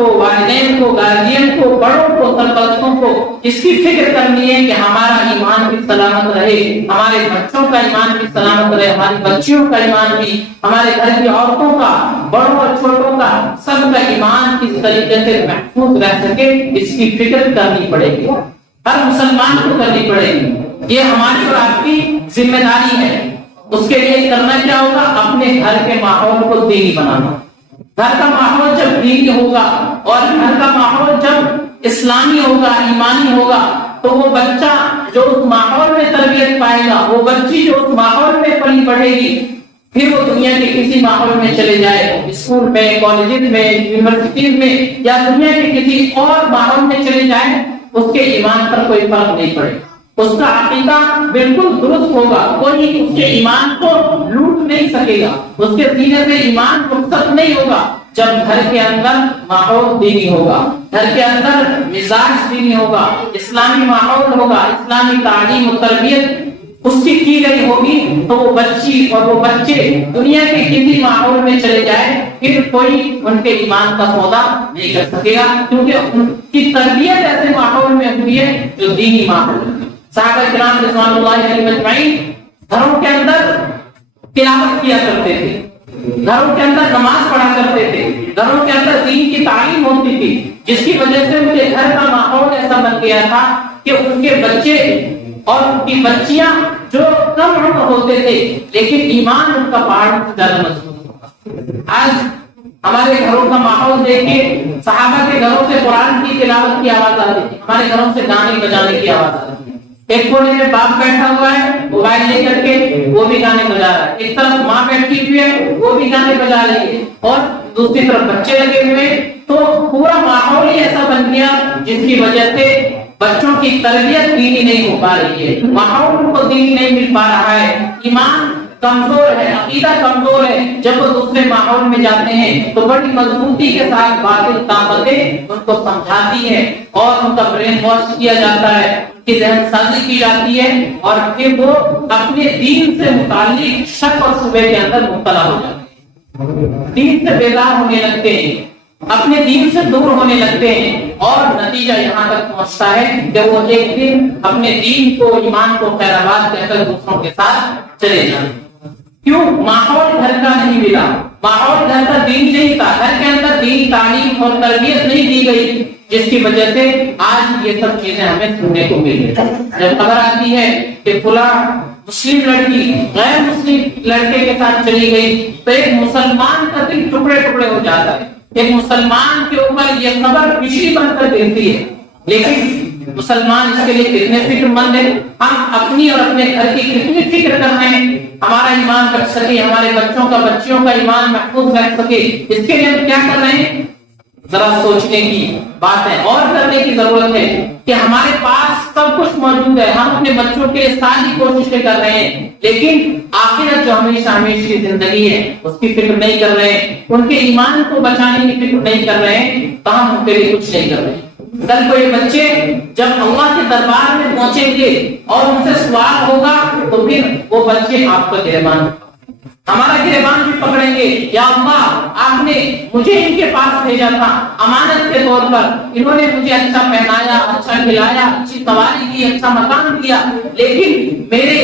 کو، والدین کو، گارجین کو، بڑوں کو، سرپرستوں کو اس کی فکر کرنی ہے کہ ہمارا ایمان بھی سلامت رہے، ہمارے بچوں کا ایمان بھی سلامت رہے، ہماری بچیوں کا ایمان بھی، ہمارے گھر کی عورتوں کا، بڑوں اور چھوٹوں کا، سب کا ایمان کس طریقے سے محفوظ رہ سکے، اس کی فکر کرنی پڑے گی، ہر مسلمان کو کرنی پڑے گی۔ یہ ہماری اور آپ کی ذمہ داری ہے۔ اس کے لیے کرنا کیا ہوگا؟ اپنے گھر کے ماحول کو دینی بنانا۔ گھر کا ماحول جب دینی ہوگا اور گھر کا ماحول جب اسلامی ہوگا، ایمانی ہوگا، تو وہ بچہ جو اس ماحول میں تربیت پائے گا، وہ بچی جو اس ماحول میں پلی بڑھے گی، پھر وہ دنیا کے کسی ماحول میں چلے جائے، اسکول میں، کالجز میں، یونیورسٹیز میں، یا دنیا کے کسی اور ماحول میں چلے جائے، اس کے ایمان پر کوئی فرق نہیں پڑے، اس کا عقیدہ بالکل درست ہوگا، کوئی اس کے ایمان کو لوٹ نہیں سکے گا، اس کے سینے سے ایمان رخصت نہیں ہوگا جب گھر کے اندر ماحول دینی ہوگا، گھر کے اندر مزاج دینی ہوگا، اسلامی ماحول ہوگا، اسلامی تعلیم و تربیت اس کی گئی ہوگی، تو وہ بچی اور وہ بچے دنیا کے کسی ماحول میں چلے جائے، پھر کوئی ان کے ایمان کا سودا نہیں کر سکے گا، کیونکہ ان کی تربیت ایسے ماحول میں ہوئی ہے جو دینی ماحول ہے۔ صحابہ کرام رضوان اللہ علیہم اجمعین گھروں کے اندر تلاوت کیا کرتے تھے، گھروں کے اندر نماز پڑھا کرتے تھے، گھروں کے اندر دین کی تعلیم ہوتی تھی، جس کی وجہ سے ان کے گھر کا ماحول ایسا بن گیا تھا کہ ان کے بچے اور ان کی بچیاں جو کم عمر ہوتے تھے لیکن ایمان ان کا پہاڑ سے زیادہ مضبوط ہوگا۔ آج ہمارے گھروں کا ماحول دیکھ کے صحابہ کے گھروں سے قرآن کی تلاوت کی آواز آتی ہے، ہمارے گھروں سے گانے بجانے کی آواز آتی ہے، ایک کونے میں باپ بیٹھا ہوا ہے موبائل لے کر کے، وہ بھی گانے بجا رہا ہے، ایک طرف ماں بیٹھی ہوئی ہے، وہ بھی گانے بجا رہی ہے، اور دوسری طرف بچے لگے ہوئے، تو پورا ماحول ہی ایسا بن گیا جس کی وجہ سے بچوں کی تربیت دینی نہیں ہو پا رہی ہے، ماحول کو دینی نہیں مل پا رہا ہے، ایمان کمزور ہے، عقیدہ کمزور ہے۔ جب وہ دوسرے ماحول میں جاتے ہیں تو بڑی مضبوطی کے ساتھ باطل طاقتیں ان کو سمجھاتی ہے اور ان کا برین واش کیا جاتا ہے، ان کی ذہن سازی کی جاتی ہے، اور پھر وہ اپنے دین سے متعلق شک اور شبہے کے اندر مبتلا ہو جاتے ہیں، دین سے بیزار ہونے لگتے ہیں، اپنے دین سے دور ہونے لگتے ہیں، اور نتیجہ یہاں تک پہنچتا ہے کہ وہ ایک دن اپنے دین کو، ایمان کو خیر آباد کہہ کر دوسروں کے ساتھ چلے جاتے ہیں۔ کیوں؟ ماحول گھر کا نہیں ملا، ماحول گھر کا دین نہیں تھا، گھر کے اندر دینی تعلیم اور تربیت نہیں دی گئی، جس کی وجہ سے آج یہ سب چیزیں ہمیں سننے کو مل رہی ہیں۔ جب خبر آتی ہے کہ فلاں مسلم لڑکی غیر مسلم لڑکے کے ساتھ چلی گئی، تو ایک مسلمان کا دل ٹکڑے ٹکڑے ہو جاتا ہے، ایک مسلمان کے اوپر یہ خبر بجلی بن کر گرتی ہے، لیکن مسلمان اس کے لیے کتنے فکر مند ہے، ہم اپنی اور اپنے گھر کی کتنی فکر کر رہے ہیں، ہمارا ایمان رکھ سکے، ہمارے بچوں کا، بچیوں کا ایمان محفوظ رہ سکے، اس کے لیے ہم کیا کر رہے ہیں؟ ذرا سوچنے کی بات ہے اور کرنے کی ضرورت ہے کہ ہمارے پاس سب کچھ موجود ہے، ہم اپنے بچوں کے ساری کوششیں کر رہے ہیں، لیکن آخرت جو ہمیشہ ہمیشہ کی زندگی ہے اس کی فکر نہیں کر رہے ہیں، ان کے ایمان کو بچانے کی فکر نہیں کر رہے ہیں، تو ہم ان کے لیے کچھ نہیں کر رہے ہیں۔ کل کو یہ بچے جب اللہ کے دربار میں پہنچیں گے اور ان سے سوال ہوگا تو پھر وہ بچے آپ کا گریبان، ہمارا گریبان بھی پکڑیں گے، یا اللہ آپ نے مجھے ان کے پاس بھیجا تھا امانت کے طور پر، انہوں نے مجھے اچھا پہنایا، اچھا کھلایا، اچھی سواری کی، اچھا مکان دیا، لیکن میرے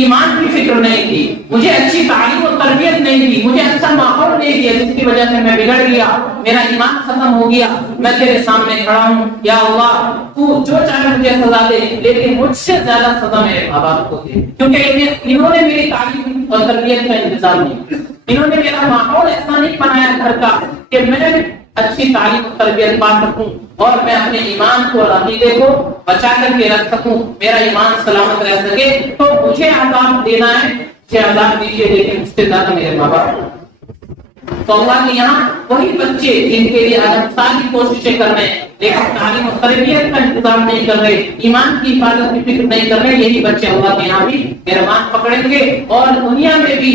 ایمان کی فکر نہیں تھی، مجھے اچھی تعلیم و تربیت نہیں دی، مجھے اچھا ماحول نہیں دیا، جس کی وجہ سے میں بگڑ گیا، میرا ایمان ختم ہو گیا، میں تیرے سامنے کھڑا ہوں، یا اللہ تو جو چاہے مجھے سزا دے، لیکن مجھ سے زیادہ سزا میرے ماں باپ کو دے، کیونکہ انہوں نے میری تعلیم اور تربیت کا انتظام نہیں کیا، انہوں نے میرا ماحول ایسا نہیں بنایا گھر کا کہ میں اچھی تعلیم و تربیت پا سکوں اور میں اپنے ایمان کو اور عقیدے کو بچا کر کے رکھ سکوں، میرا ایمان سلامت رہ سکے، تو مجھے عذاب دینا ہے، مجھے عذاب دیجیے، لیکن اس سے زیادہ میرے ماں باپ۔ تو اللہ کے یہاں وہی بچے جن کے لیے آج ہم ساری کوششیں کر رہے ہیں لیکن تعلیم و تربیت کا انتظام نہیں کر رہے، ایمان کی حفاظت کی فکر نہیں کر رہے، یہی بچے اللہ کے یہاں بھی گریبان پکڑیں گے اور دنیا میں بھی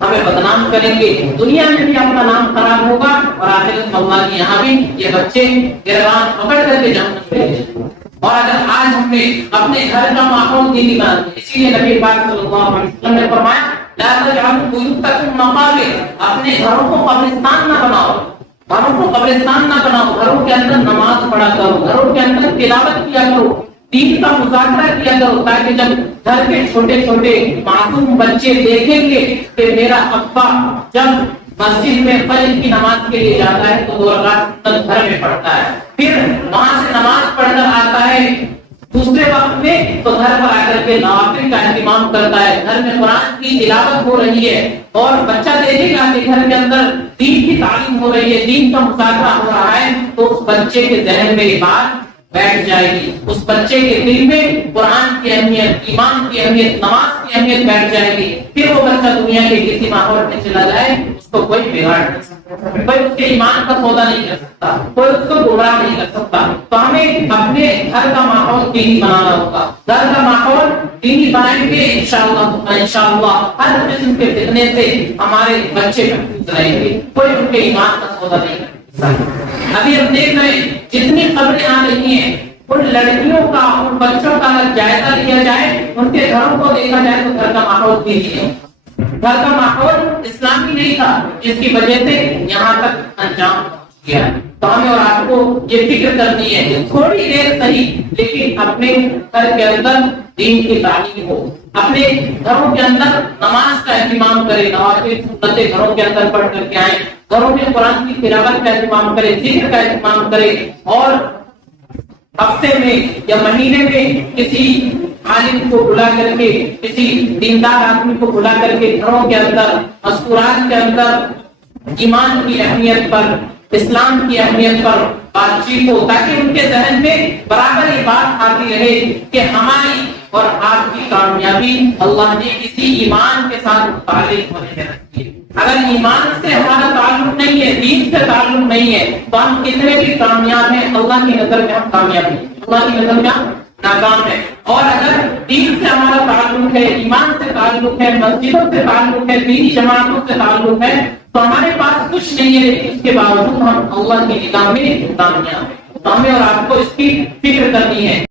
ہمیں بدنام کریں گے، دنیا میں بھی اپنا نام خراب ہوگا، اور آخرت میں اللہ کے یہاں بھی یہ بچے گریبان پکڑ کر کے جہنم میں لے جائیں گے۔ اور اگر آج ہم نے اپنے گھر کا ماحول دینی بنا دیا، اسی لیے نبی پاک صلی اللہ علیہ وسلم نے فرمایا لا تجعلوا بیوتکم مقابر، اپنے گھروں کو قبرستان نہ بناؤ، گھروں کو قبرستان نہ بناؤ، گھروں کے اندر نماز پڑھا کرو، گھروں کے اندر تلاوت کیا کرو، دین کا مذاکرہ کیا کرو، تاکہ جب گھر کے چھوٹے چھوٹے معصوم بچے دیکھیں گے کہ میرا ابا جب مسجد میں فجر کی نماز کے لیے جاتا ہے تو 2 رکعت گھر میں پڑھتا ہے، پھر وہاں سے نماز پڑھ کر آتا ہے دوسرے وقت میں تو گھر پر آ کر کے نوافل کا اہتمام کرتا ہے، گھر میں قرآن کی تلاوت ہو رہی ہے اور بچہ دیکھے گا کہ گھر کے اندر دین کی تعلیم ہو رہی ہے، دین کا مذاکرہ ہو رہا ہے، تو اس بچے کے ذہن میں یہ بات بیٹھ جائے گی، اس بچے کے دل میں قرآن کی اہمیت، ایمان کی اہمیت، نماز کی اہمیت بیٹھ جائے گی، پھر وہ بچہ دنیا کے کسی ماحول میں چلا جائے اس کو کوئی بگاڑ نہیں سکتا، کوئی اس کے ایمان کا سودا نہیں کر سکتا، کوئی اس کو گمراہ نہیں کر سکتا۔ تو ہمیں اپنے گھر کا ماحول دینی بنانا ہوگا، گھر کا ماحول دینی بنائیں گے انشاءاللہ ہر قسم کے فتنے سے ہمارے بچے محفوظ رہیں گے، کوئی ان کے ایمان کا سودا نہیں کر سکتا۔ ابھی ہم دیکھ رہے ہیں جتنی خبریں آ رہی ہیں ان لڑکیوں کا، ان بچوں کا اگر جائزہ لیا جائے، ان کے گھروں کو دیکھا جائے تو گھر کا ماحول بھی نہیں ہے، گھر کا ماحول اسلامی نہیں تھا، جس کی وجہ سے یہاں تک انجام گیا۔ تو ہمیں اور آپ کو یہ فکر کرنی ہے تھوڑی دیر صحیح لیکن اپنے گھر کے اندر دین کی تعلیم ہو، اپنے گھروں کے اندر نماز کا اہتمام کرے، نوافل سنتیں گھروں کے اندر پڑھ کر کے آئیں، گھروں میں قرآن کی تلاوت کا اہتمام کرے، ذکر کا اہتمام کرے، اور ہفتے میں یا مہینے میں کسی عالم کو بلا کر کے، کسی دیندار آدمی کو بلا کر کے گھروں کے اندر مذکورات کے اندر ایمان کی اہمیت پر، اسلام کی اہمیت پر بات چیت ہو، تاکہ ان کے ذہن میں برابر یہ بات آتی رہے کہ ہماری اور آپ کی کامیابی اللہ نے کسی ایمان کے ساتھ متعلق ہونے میں رکھی ہے۔ اگر ایمان سے ہمارا تعلق نہیں ہے، دین سے تعلق نہیں ہے، تو ہم کتنے بھی کامیاب ہیں اللہ کی نظر میں ہم کامیاب ہیں، اللہ کی نظر میں ہم ناکام ہے۔ اور اگر دین سے ہمارا تعلق ہے، ایمان سے تعلق ہے، مسجدوں سے تعلق ہے، دینی جماعتوں سے تعلق ہے، تو ہمارے پاس کچھ نہیں ہے لیکن اس کے باوجود ہم اللہ کی نگاہ میں کامیاب ہیں۔ تو ہمیں اور آپ کو اس کی فکر کرنی ہے۔